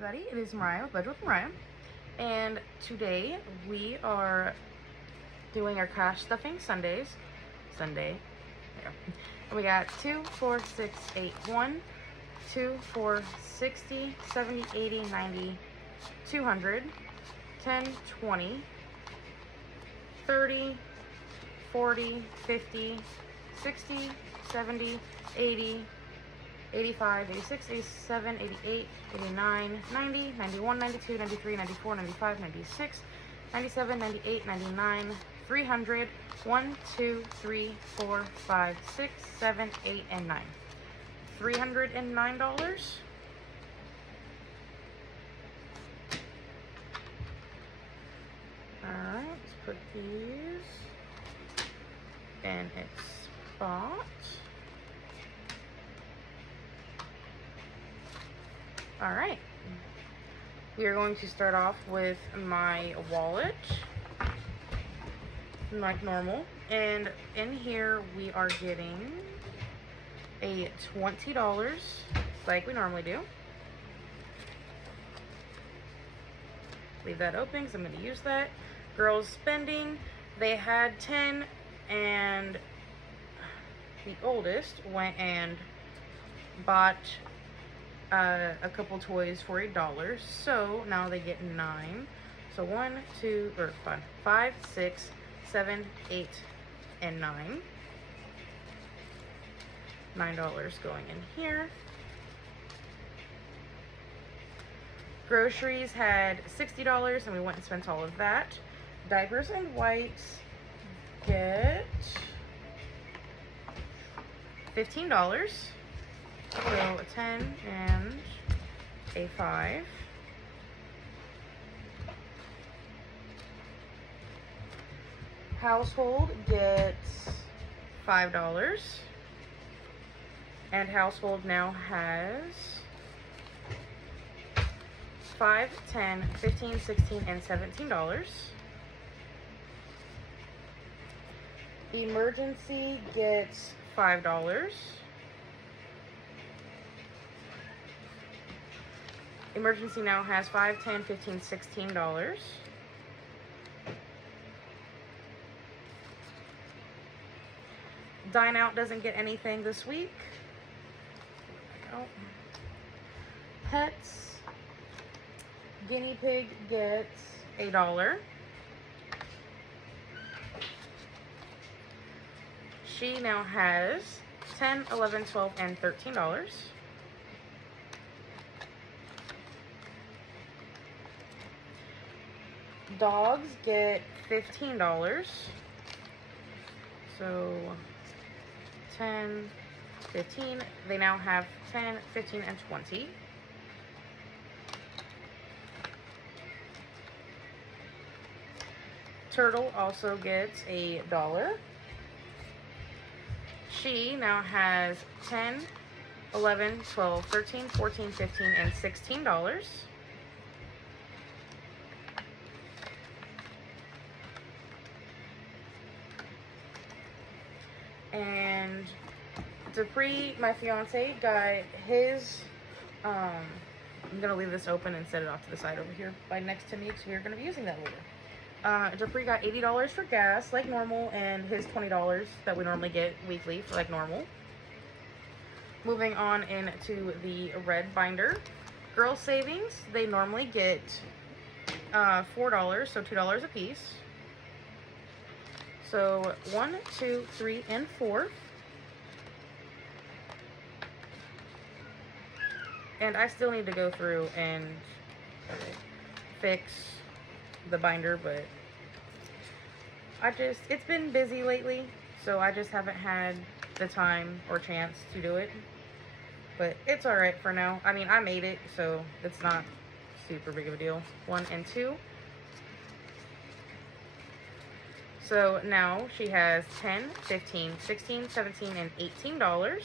everybody. It is Mariah with Budget with Mariah, and today we are doing our cash stuffing Sundays. Sunday. There. And we got 2, 4, 6, 8, 1, 2, 4, 60, 70, 80, 90, 200, 10, 20, 30, 40, 50, 60, 70, 80, 85, 86, 87, 88, 89, 90, 91, 92, 93, 94, 95, 96, 97, 98, 99, 300, 1, 2, 3, 4, 5, 6, 7, 8, and 9. $309. Alright, let's put these in its spot. All right, we are going to start off with my wallet, like normal, and in here we are getting a $20, like we normally do. Leave that open because I'm going to use that. Girls spending, they had 10, and the oldest went and bought a couple toys for $1, so now they get 9. So 1, 2, or 5, 6, 7, 8, and 9. $9 going in here. Groceries had $60, and we went and spent all of that. Diapers and wipes get $15. So a 10 and a 5. Household gets $5. And household now has 5, 10, 15, 16, and $17. Emergency gets $5. Emergency now has 5, 10, 15, $16. Dine Out doesn't get anything this week. Pets, Guinea Pig gets $1. She now has 10, 11, 12, and $13. Dogs get $15. So 10, 15. They now have 10, 15, and 20. Turtle also gets $1. She now has 10, 11, 12, 13, 14, 15, and $16. And Dupree, my fiance, got his, I'm going to leave this open and set it off to the side over here by next to me because we're going to be using that later. Dupree got $80 for gas, like normal, and his $20 that we normally get weekly for like normal. Moving on into the red binder. Girls savings, they normally get $4, so $2 a piece. So 1, 2, 3, and 4. And I still need to go through and fix the binder, but it's been busy lately, so I just haven't had the time or chance to do it. But it's alright for now. I mean, I made it, so it's not super big of a deal. 1 and 2. So now she has 10, 15, 16, 17, and $18.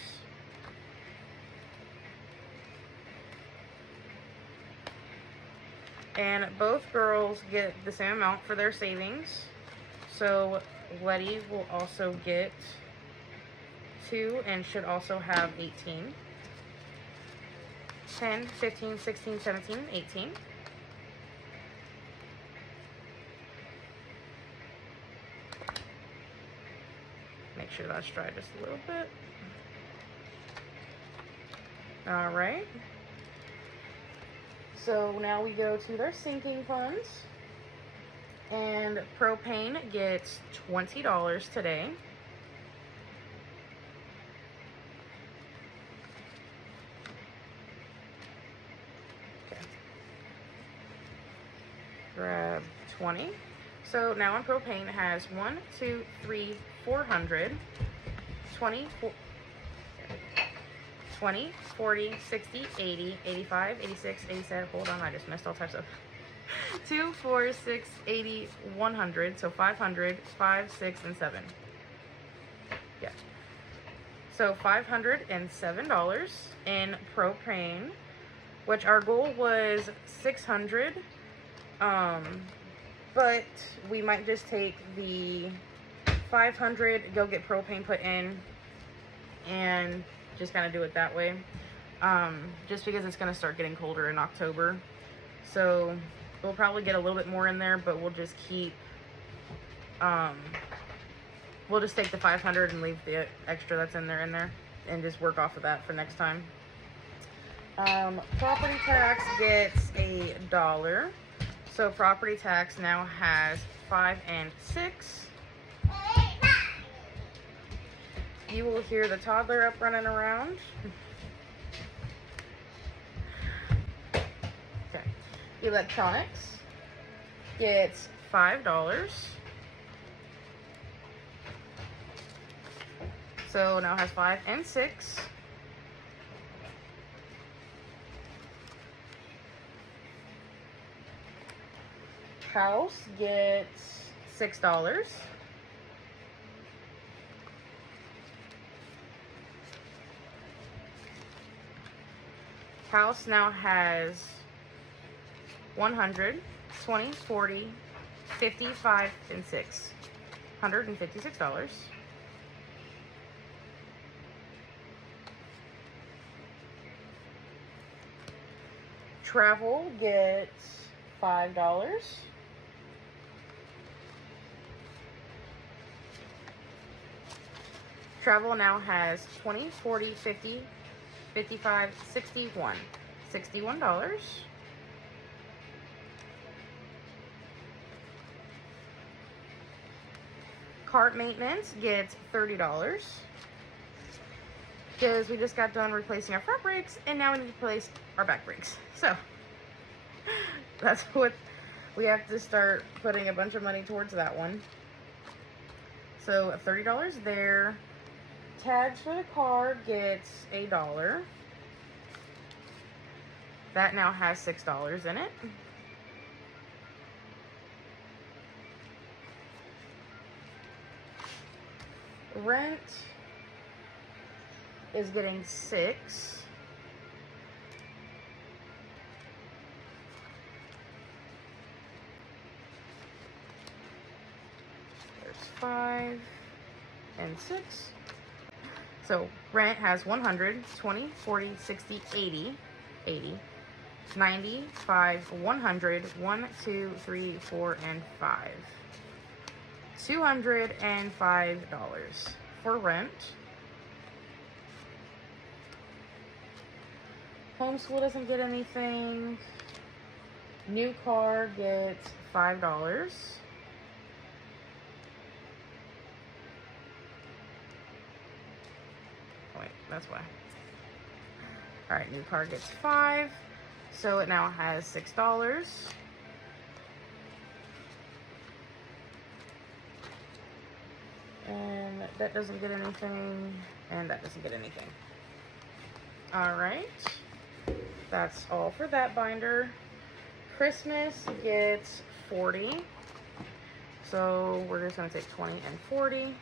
And both girls get the same amount for their savings. So Letty will also get 2 and should also have 18. 10, 15, 16, 17, and 18. Make sure that's dry just a little bit. All right. So now we go to their sinking funds. And propane gets $20 today. Okay. Grab 20. So now on propane it has 1, 2, 3, 400, 20, 20, 40, 60, 80, 85, 86, 87. Hold on, I just messed all types up. 2, 4, 6, 80, 100. So 500, 5, 6, and 7. Yeah. So $507 in propane, which our goal was 600. But we might just take the 500, go get propane put in, and just kind of do it that way. Just because it's going to start getting colder in October. So we'll probably get a little bit more in there, but we'll just keep, we'll just take the 500 and leave the extra that's in there, and just work off of that for next time. Property tax gets $1. So property tax now has 5 and 6. You will hear the toddler up running around. Okay. Electronics gets $5. So now has 5 and 6. House gets $6. House now has 100, 20, 40, 55, and 6. $156. Travel gets $5. Travel now has 20, 40, 50, 55, 61. $61. Cart maintenance gets $30. Because we just got done replacing our front brakes, and now we need to replace our back brakes. So, that's what we have to start putting a bunch of money towards that one. So, $30 there. Tags for the car gets $1. That now has $6 in it. Rent is getting $6. There's 5 and 6. So rent has 100, 20, 40, 60, 80, 90, 5, 100, 1, 2, 3, 4, and 5. $205 for rent. Homeschool doesn't get anything. New car gets $5. Wait, that's why. Alright, new car gets $5. So it now has $6. And that doesn't get anything. And that doesn't get anything. Alright. That's all for that binder. Christmas gets 40. So we're just going to take 20 and 40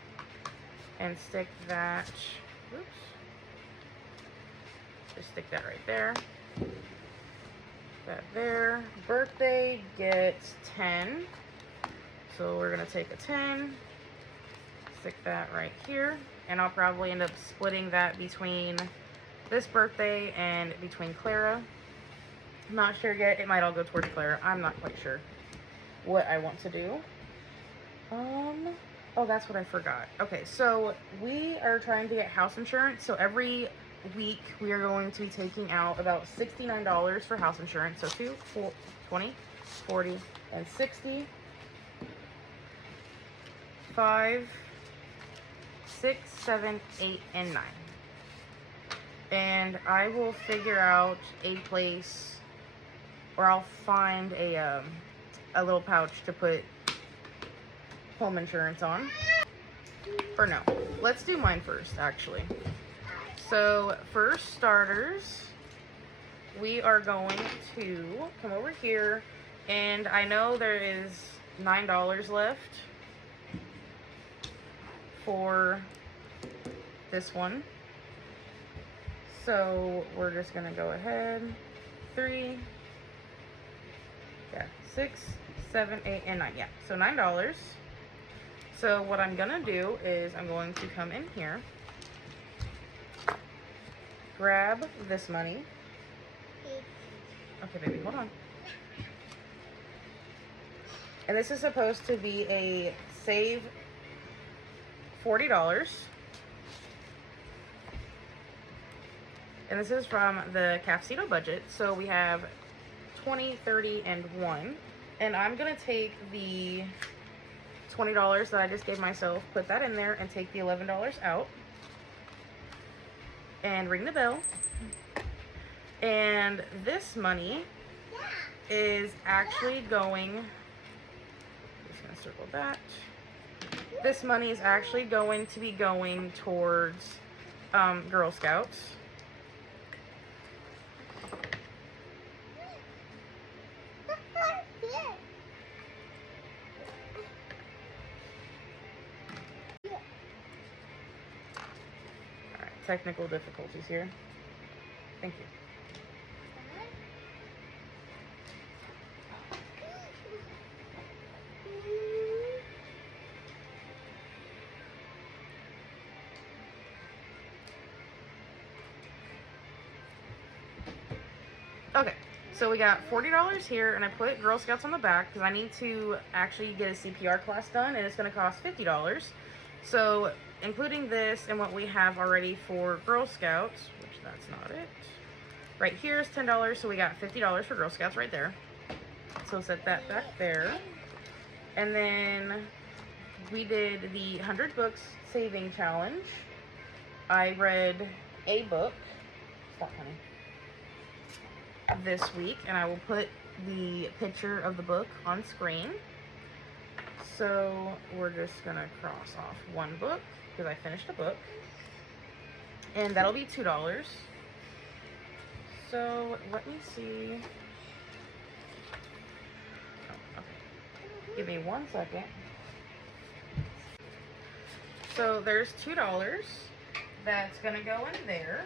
and stick that, oops, just stick that right there. That there. Birthday gets 10. So we're going to take a 10, stick that right here, and I'll probably end up splitting that between this birthday and between Clara. I'm not sure yet. It might all go towards Clara. I'm not quite sure what I want to do. Oh, that's what I forgot. Okay, so we are trying to get house insurance. So every week we are going to be taking out about $69 for house insurance. So 2, 4, 20, 40, and 60. 5, 6, 7, 8, and 9. And I will figure out a place, or I'll find a little pouch to put home insurance on. Or no, let's do mine first, actually. So for starters, we are going to come over here, and I know there is $9 left for this one. So we're just gonna go ahead. 3, yeah, 6, 7, 8, and 9. Yeah, so $9. So what I'm gonna do is I'm going to come in here, grab this money. Okay, baby, hold on. And this is supposed to be a save $40. And this is from the Cafecito budget. So we have 20, 30, and 1. And I'm gonna take the $20 that I just gave myself, put that in there, and take the $11 out. And ring the bell. And this money is actually going, I'm just gonna circle that. This money is actually going to be going towards Girl Scouts. Alright, technical difficulties here. Thank you. Okay, so we got $40 here, and I put Girl Scouts on the back because I need to actually get a CPR class done, and it's going to cost $50. So, including this and what we have already for Girl Scouts, which that's not it. Right here is $10, so we got $50 for Girl Scouts right there. So set that back there. And then we did the 100 books saving challenge. I read a book. Stop, honey. This week, and I will put the picture of the book on screen. So we're just gonna cross off one book because I finished a book, and that'll be $2. So let me see. Oh, okay. Give me 1 second. So there's $2 that's gonna go in there.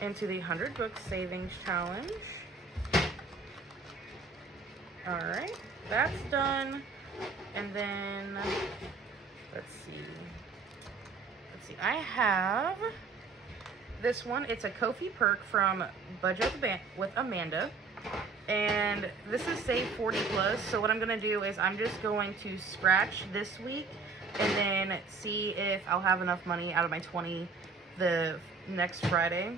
Into the 100 book savings challenge. All right, that's done. And then let's see. I have this one. It's a Ko-fi perk from Budget with Amanda, and this is Save 40 Plus. So what I'm gonna do is I'm just going to scratch this week, and then see if I'll have enough money out of my 20 the next Friday.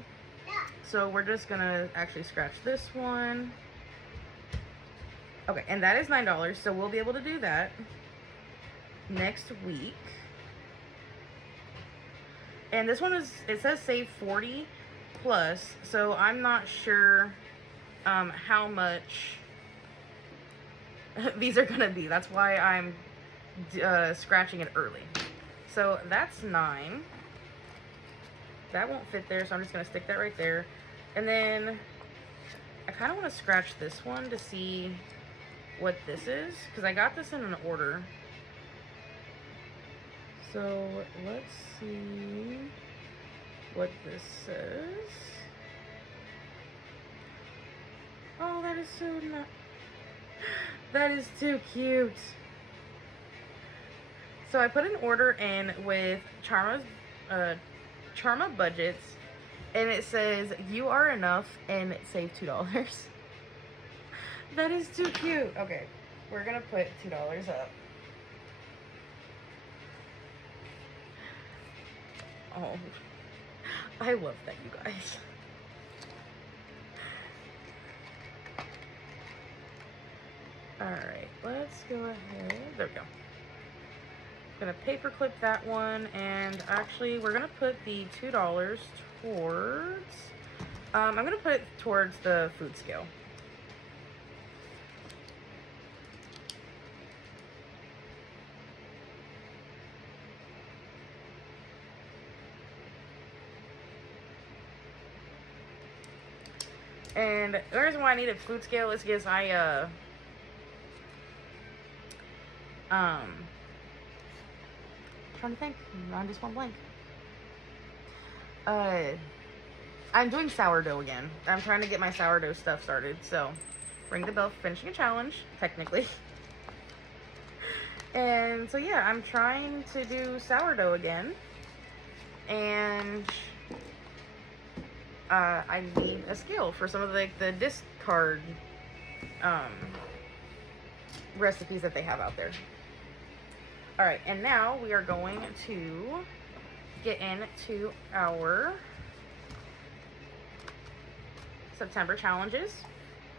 So we're just gonna actually scratch this one. Okay, and that is $9, so we'll be able to do that next week. And this one is, it says save 40 plus, so I'm not sure how much these are gonna be. That's why I'm scratching it early. So that's 9. That won't fit there, so I'm just gonna stick that right there. And then I kind of want to scratch this one to see what this is, because I got this in an order. So let's see what this says. Oh, that is so nice. That is too cute. So I put an order in with Charma Budgets, and it says you are enough and save $2. That is too cute. Okay, we're gonna put $2 up. Oh, I love that, you guys. Alright, let's go ahead. There we go. I'm gonna paper clip that one, and actually we're gonna put the $2 towards I'm gonna put it towards the food scale. And the reason why I needed food scale is because I trying to think. I just went blank. I'm doing sourdough again. I'm trying to get my sourdough stuff started. So, ring the bell for finishing a challenge, technically. And so yeah, I'm trying to do sourdough again. And I need a scale for some of the discard recipes that they have out there. Alright, and now we are going to get into our September challenges,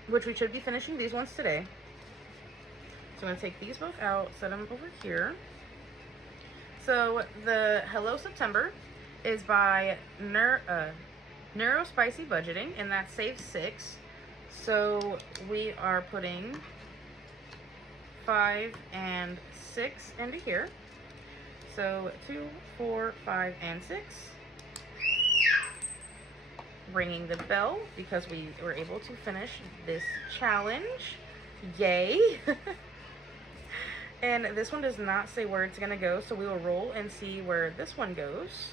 which we should be finishing these ones today. So I'm going to take these both out, set them over here. So the Hello September is by Neuro Spicy Budgeting, and that saves 6. So we are putting 5 and 6 into here. So 2, 4, 5, and 6. Ringing the bell because we were able to finish this challenge. Yay! And this one does not say where it's gonna go, so we will roll and see where this one goes.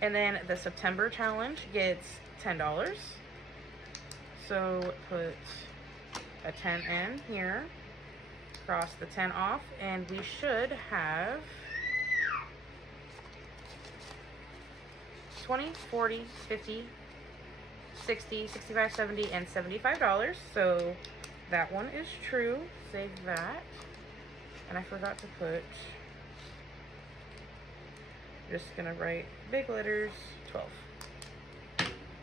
And then the September challenge gets $10. So put a 10 in here, cross the 10 off, and we should have 20, 40, 50, 60, 65, 70, and $75. So that one is true. Save that. And I forgot to put, just gonna write big letters, 12.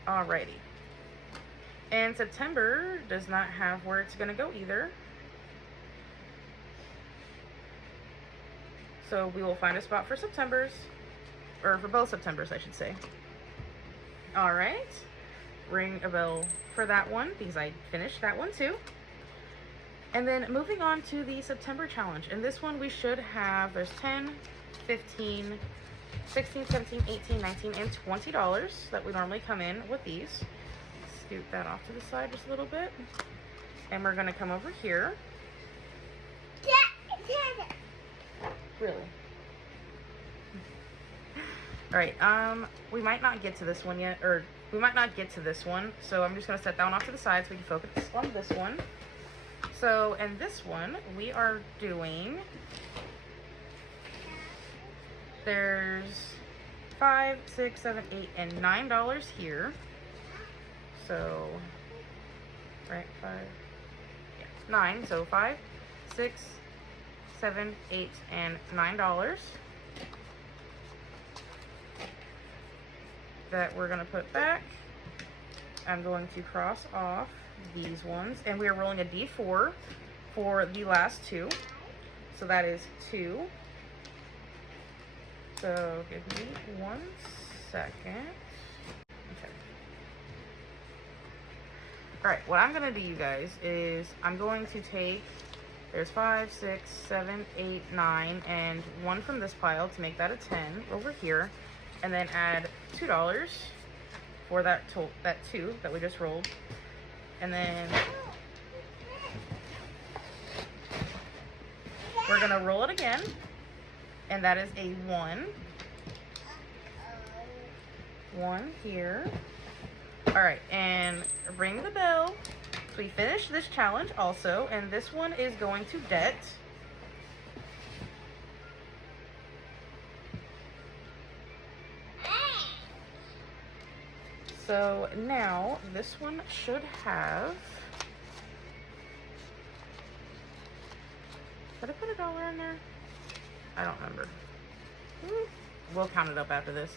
Alrighty. And September does not have where it's gonna go either. So we will find a spot for September's, or for both Septembers, I should say. Alright. Ring a bell for that one because I finished that one too. And then moving on to the September challenge. And this one we should have, there's 10, 15, 16, 17, 18, 19, and $20 that we normally come in with these. Scoot that off to the side just a little bit. And we're going to come over here. Really? Alright, we might not get to this one yet, or we might not get to this one, so I'm just going to set that one off to the side so we can focus on this one. So, in this one, we are doing, there's $5, $6, $7, $8, and $9 here. So, right, 5, yeah, 9, so 5, 6, 7, 8, and $9 that we're going to put back. I'm going to cross off these ones, and we are rolling a D4 for the last two. So that is 2. So give me 1 second. Okay. Alright, what I'm going to do, you guys, is I'm going to take, there's 5, 6, 7, 8, 9, and 1 from this pile to make that a 10 over here, and then add $2 for that 2 that we just rolled. And then we're going to roll it again, and that is a 1. 1 here. Alright, and ring the bell. So we finished this challenge also, and this one is going to debt. So now this one should have, did I put $1 in there? I don't remember. We'll count it up after this.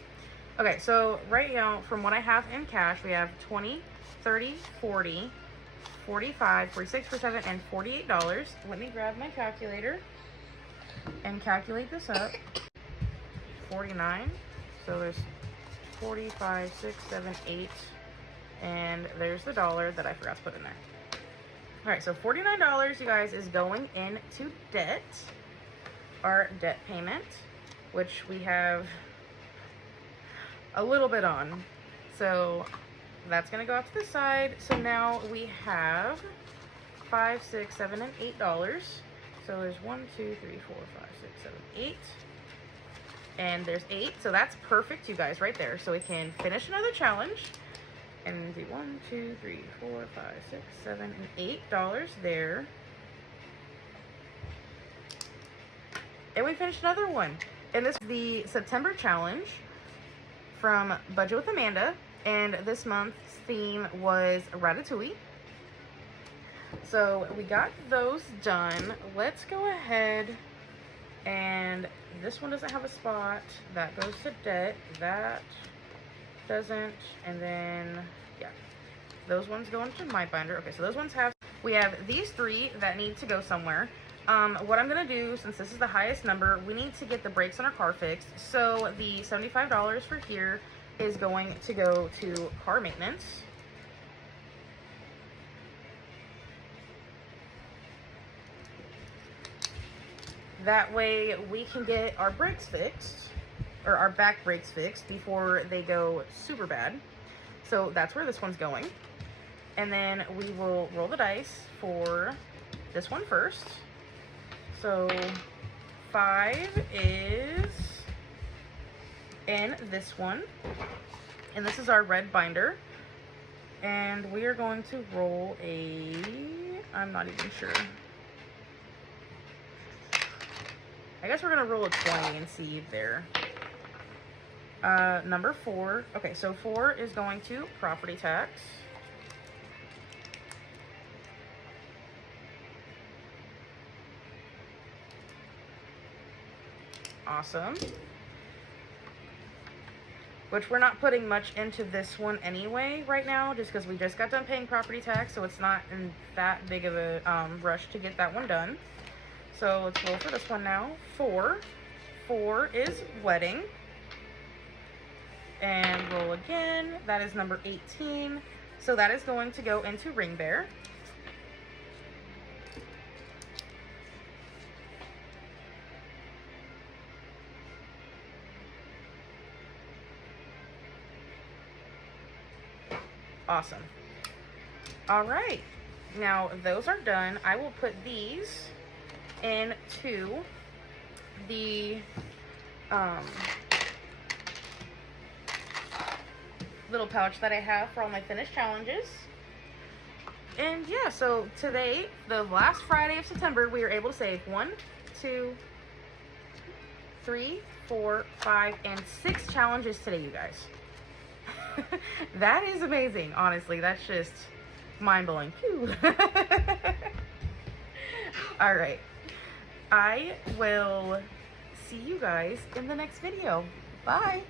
Okay, so right now, from what I have in cash, we have 20, 30, 40, 45, 46, 47, and $48. Let me grab my calculator and calculate this up. 49. So there's 45, 6, 7, 8, and there's the $1 that I forgot to put in there. All right, so $49, you guys, is going into debt, our debt payment, which we have a little bit on. So that's gonna go off to the side. So now we have $5, 6, 7, and $8. So there's 1, 2, 3, 4, 5, 6, 7, 8. And there's 8, so that's perfect, you guys, right there. So we can finish another challenge and do 1, 2, 3, 4, 5, 6, 7, and $8 there. And we finished another one. And this is the September challenge from Budget with Amanda. And this month's theme was Ratatouille. So we got those done. Let's go ahead, and this one doesn't have a spot. That goes to debt. That doesn't. And then, yeah, those ones go into my binder. Okay, so those ones have, we have these 3 that need to go somewhere. What I'm going to do, since this is the highest number, we need to get the brakes on our car fixed. So the $75 for here is going to go to car maintenance. That way we can get our brakes fixed, or our back brakes fixed, before they go super bad. So that's where this one's going. And then we will roll the dice for this one first. So 5 is in this one. And this is our red binder. And we are going to roll a, I'm not even sure. I guess we're going to roll a 20 and see there. Number 4. Okay, so 4 is going to property tax. Awesome. Which we're not putting much into this one anyway right now, just because we just got done paying property tax, so it's not in that big of a rush to get that one done. So let's roll for this one now. 4. 4 is wedding. And roll again. That is number 18. So that is going to go into ring bear. Awesome. All right. Now those are done. I will put these into the little pouch that I have for all my finished challenges. And yeah, so today, the last Friday of September, we were able to save 1, 2, 3, 4, 5, and 6 challenges today, you guys. That is amazing, honestly. That's just mind-blowing. All right. I will see you guys in the next video. Bye.